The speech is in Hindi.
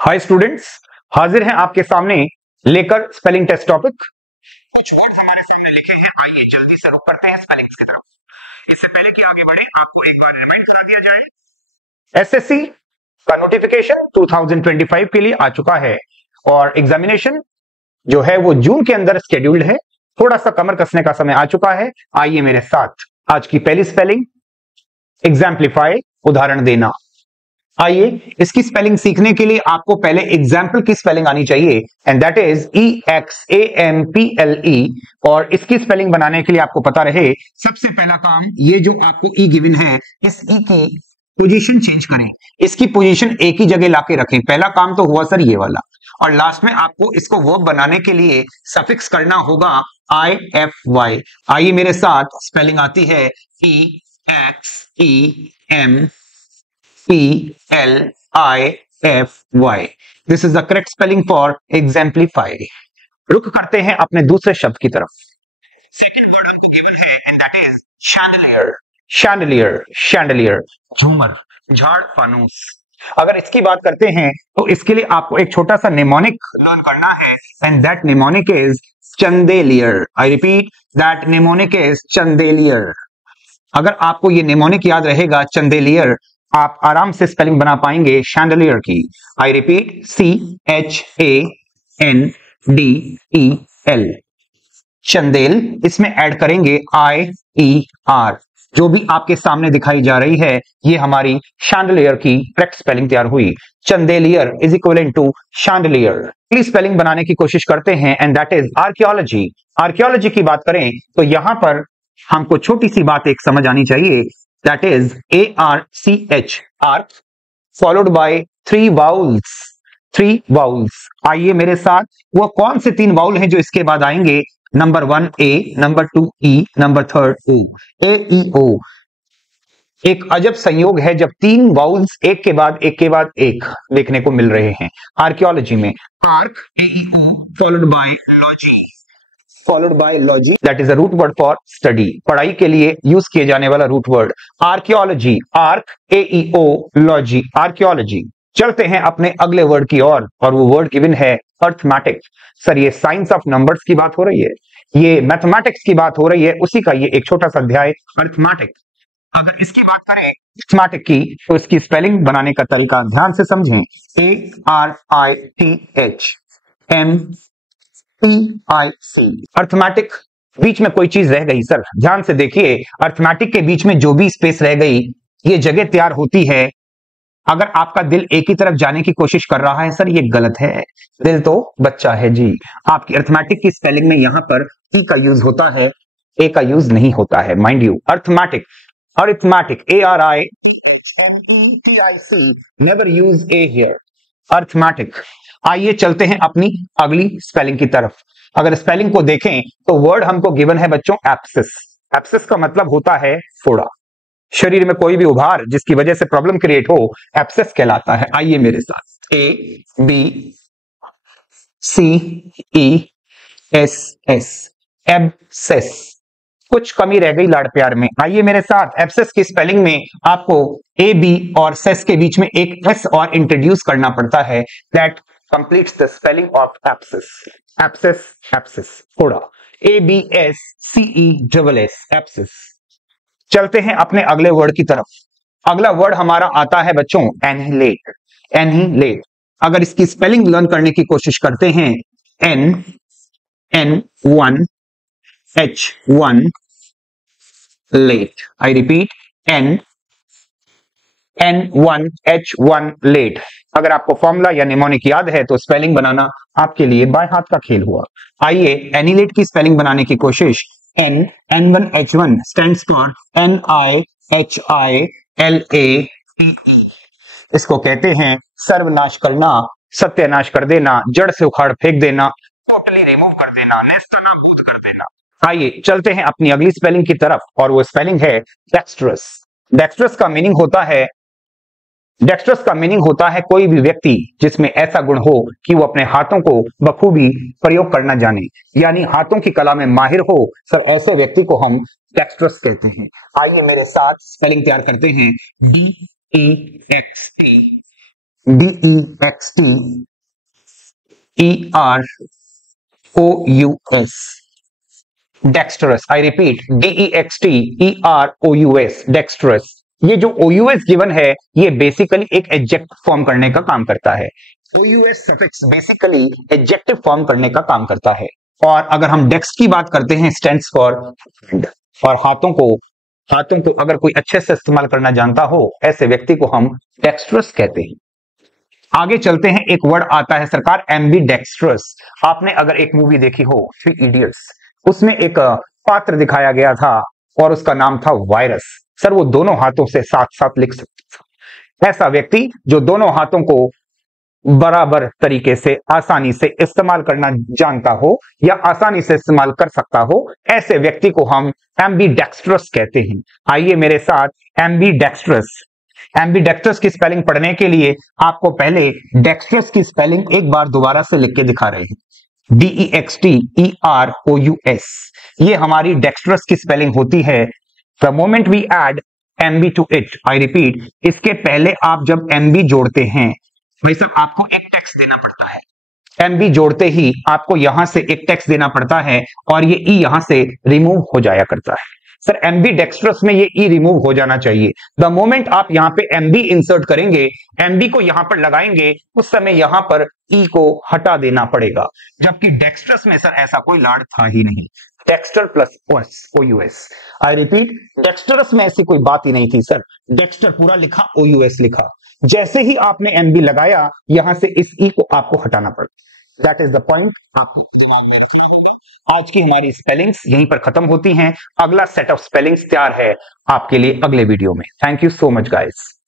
हाय स्टूडेंट्स, हाजिर हैं आपके सामने लेकर स्पेलिंग टेस्ट टॉपिक। कुछ वर्ड्स हमारे सामने लिखे हैं, आइए जल्दी से रुक करते हैं स्पेलिंग्स की तरफ। इससे पहले कि आगे बढ़े, आपको एक बार रिमाइंड करा दिया जाए, एसएससी का नोटिफिकेशन 2025 के लिए आ चुका है और एग्जामिनेशन जो है वो जून के अंदर शेड्यूल्ड है। थोड़ा सा कमर कसने का समय आ चुका है। आइए मेरे साथ, आज की पहली स्पेलिंग एग्जाम्पलीफाई, उदाहरण देना। आइए इसकी स्पेलिंग सीखने के लिए आपको पहले एग्जाम्पल की स्पेलिंग आनी चाहिए, एंड दैट इज EXAMPLE। और इसकी स्पेलिंग बनाने के लिए आपको पता रहे, सबसे पहला काम, ये जो आपको ई गिवन है, इस ई की पोजीशन चेंज करें, इसकी पोजीशन एक ही जगह लाके रखें। पहला काम तो हुआ सर ये वाला, और लास्ट में आपको इसको वर्ब बनाने के लिए सफिक्स करना होगा IFY। आइए मेरे साथ, स्पेलिंग आती है EXEMPLIFY। This is the correct spelling for exemplify. रुक करते हैं अपने दूसरे शब्द की तरफ। सेकंड वर्ड हमको गिवन है, and that is chandelier. Chandelier, chandelier, झूमर, झाड़, फानूस। अगर इसकी बात करते हैं तो इसके लिए आपको एक छोटा सा निमोनिक लर्न करना है, and that mnemonic is chandelier. I repeat, that mnemonic is chandelier. अगर आपको ये निमोनिक याद रहेगा, चंदेलियर, आप आराम से स्पेलिंग बना पाएंगे शैंडलियर की। I repeat, CHANDEL, Chandel. इसमें ऐड करेंगे IER। जो भी आपके सामने दिखाई जा रही है, ये हमारी शैंडलियर की करेक्ट स्पेलिंग तैयार हुई। चंदेलियर इज इक्वल टू शैंडलियर। अगली स्पेलिंग बनाने की कोशिश करते हैं, and that is archaeology. Archaeology की बात करें तो यहां पर हमको छोटी सी बात एक समझ आनी चाहिए, that is ARCH, arc, followed by 3 vowels. 3 vowels. आइए मेरे साथ, वो कौन से 3 वाउल हैं जो इसके बाद आएंगे? Number 1 A, number 2 E, number 3 O। AEO एक अजब संयोग है जब 3 वाउल्स एक के बाद एक के बाद एक देखने को मिल रहे हैं आर्कियोलॉजी में। Arc, AEO, followed by logis, that is a root word for study, पढ़ाई के लिए यूज किए जाने वाला root word archaeology. Arch, AEO, logy, archaeology. चलते हैं अपने अगले वर्ड की ओर, और वो वर्ड गिवन है अर्थमेटिक। सर ये साइंस ऑफ नंबर्स की बात हो रही है, ये मैथमेटिक्स की बात हो रही है, उसी का ये एक छोटा सा अध्याय अर्थमेटिक। अगर इसकी बात करें अर्थमेटिक की, तो इसकी स्पेलिंग बनाने का तरीका ध्यान से समझें। ARITHMETIC। अर्थमेटिक। बीच में कोई चीज रह गई सर, ध्यान से देखिए, अर्थमेटिक के बीच में जो भी स्पेस रह गई, ये जगह तैयार होती है अगर आपका दिल एक ही तरफ जाने की कोशिश कर रहा है। सर ये गलत है, दिल तो बच्चा है जी। आपकी अर्थमेटिक की स्पेलिंग में यहां पर ई का यूज होता है, ए का यूज नहीं होता है, mind you. Arithmetic, arithmetic, ARITHMETIC, never use A here. Arithmetic. आइए चलते हैं अपनी अगली स्पेलिंग की तरफ। अगर स्पेलिंग को देखें तो वर्ड हमको गिवन है बच्चों एप्सिस। एप्सिस का मतलब होता है फोड़ा। शरीर में कोई भी उभार जिसकी वजह से प्रॉब्लम क्रिएट हो, एप्सिस कहलाता है। आइए मेरे साथ, ABCESS, एब्सेस। कुछ कमी रह गई लाड़ प्यार में। आइए मेरे साथ, एब्सेस की स्पेलिंग में आपको ए बी और सेस के बीच में एक एस और इंट्रोड्यूस करना पड़ता है, that completes the spelling of abscess. Abscess, abscess, थोड़ा ABSCESS, एब्सेस। चलते हैं अपने अगले वर्ड की तरफ। अगला वर्ड हमारा आता है बच्चों एनिहिलेट। एनिहिलेट। अगर इसकी स्पेलिंग लर्न करने की कोशिश करते हैं, N1H1 late. I repeat, N1H1 late. अगर आपको फॉर्मूला या निमोनिक याद है तो स्पेलिंग बनाना आपके लिए बाएं हाथ का खेल हुआ। आइए एनिलेट की स्पेलिंग बनाने की कोशिश। N1H1 stands for NIHILATE। इसको कहते हैं सर्वनाश करना, सत्यानाश कर देना, जड़ से उखाड़ फेंक देना, टोटली रिमूव कर देना, नेस्तनाबूद कर देना। आइए चलते हैं अपनी अगली स्पेलिंग की तरफ, और वो स्पेलिंग है डेक्स्ट्रस। डेक्स्ट्रस का मीनिंग होता है, डेक्स्ट्रस का मीनिंग होता है कोई भी व्यक्ति जिसमें ऐसा गुण हो कि वो अपने हाथों को बखूबी प्रयोग करना जाने, यानी हाथों की कला में माहिर हो। सर ऐसे व्यक्ति को हम डेक्स्ट्रस कहते हैं। आइए मेरे साथ स्पेलिंग तैयार करते हैं, DEXT DEXTEROUS, dexterous. I repeat, DEXTEROUS, dexterous. ये जो OUS गिवन है ये बेसिकली एक एडजेक्टिव फॉर्म करने का काम करता है। OUS suffix basically adjective form करने का काम करता है। और अगर हम डेक्स की बात करते हैं, स्टैंड्स फॉर हैंड, और हाथों को अगर कोई अच्छे से इस्तेमाल करना जानता हो, ऐसे व्यक्ति को हम डेक्स्ट्रस कहते हैं। आगे चलते हैं, एक वर्ड आता है सरकार एम्बीडेक्स्ट्रस। आपने अगर एक मूवी देखी हो, थ्री इडियट्स, उसमें एक पात्र दिखाया गया था और उसका नाम था वायरस। सर वो दोनों हाथों से साथ साथ लिख सकता था। ऐसा व्यक्ति जो दोनों हाथों को बराबर तरीके से आसानी से इस्तेमाल करना जानता हो या आसानी से इस्तेमाल कर सकता हो, ऐसे व्यक्ति को हम एम्बीडेक्स्ट्रस कहते हैं। आइए मेरे साथ एम्बीडेक्स्ट्रस की स्पेलिंग पढ़ने के लिए आपको पहले डेक्स्ट्रस की स्पेलिंग एक बार दोबारा से लिख के दिखा रहे हैं। DEXTEROUS, ये हमारी डेक्स्ट्रस की स्पेलिंग होती है। The moment we add MB to it, I repeat, इसके पहले आप जब MB जोड़ते हैं, भाई साहब आपको एक टैक्स देना पड़ता है। MB जोड़ते ही आपको यहां से एक टैक्स देना पड़ता है और ये E यहां से रिमूव हो जाया करता है। सर एम्बीडेक्स्ट्रस में ये E रिमूव हो जाना चाहिए। द मोमेंट आप यहां पे MB इंसर्ट करेंगे, MB को यहां पर लगाएंगे, उस समय यहां पर E को हटा देना पड़ेगा। जबकि डेक्स्ट्रस में सर ऐसा कोई लाड था ही नहीं। Dexter plus OUS, I repeat, dexterous में ऐसी कोई बात ही नहीं थी सर। डेक्स्टर पूरा लिखा, OUS लिखा। जैसे ही आपने MB लगाया, यहां से इस E को आपको हटाना पड़ता। दैट इज द पॉइंट, आपको दिमाग में रखना होगा। आज की हमारी स्पेलिंग्स यहीं पर खत्म होती हैं। अगला सेट ऑफ स्पेलिंग्स तैयार है आपके लिए अगले वीडियो में। Thank you so much guys.